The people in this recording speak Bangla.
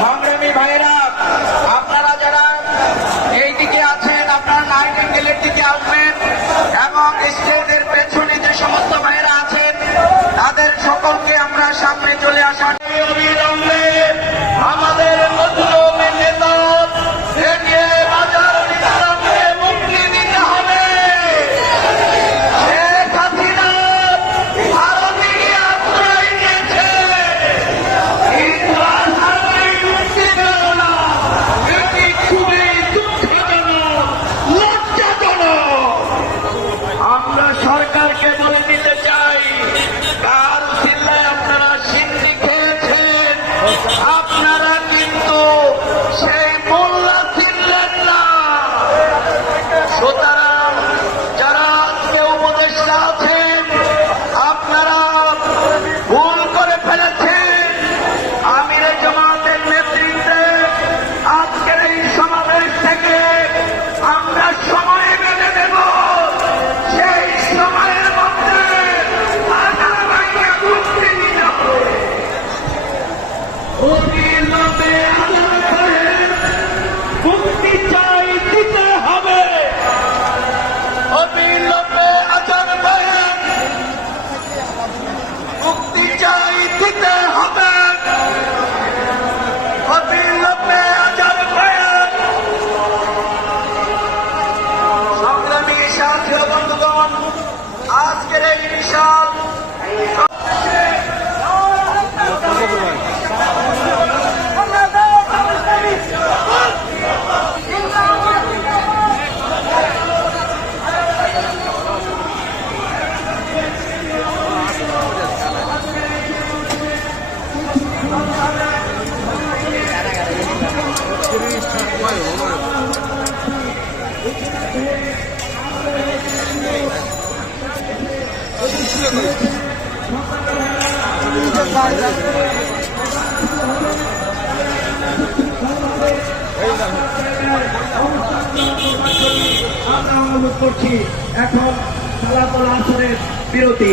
সংগ্রামী ভাইয়েরা, আপনারা যারা এই দিকে আছেন আপনারা নাইটিঙ্গেলের দিকে আসবেন এবং স্টেজের পেছনে যে সমস্ত ভাইয়েরা আছেন তাদের সকলকে আমরা সামনে চলে আসার অবিলম্বে আমাদের মজলুমের নেতা সরকারকে বলে দিতে চাই, কাল চিল্লায় আপনারা সিন্নি খেয়েছেন, আপনারা কিন্তু সেই মোল্লা ছিলেন না। সুতরাং যারা আজকে উপদেষ্টা আছেন আপনারা ভুল করে ফেলেছেন। আমিরে জামাতের নেতৃত্বে আজকের এই সমাবেশ থেকে আমরা সময় বেঁধে দেব, সেই সময়ের মধ্যে মুক্তি দিতে হবে। অবিলম্বে মুক্তি চাই, দিতে হবে। অবিলম্বে আজান ভাইয়ের মুক্তি চাই, দিতে হবে। অবিলম্বে আজান ভাইয়ের। সংগ্রামী সাথী ও বন্ধুগণ, আজকের এই বিশাল আমরা অনুরোধ করছি, এখন সালাতুল আসরের বিরতি।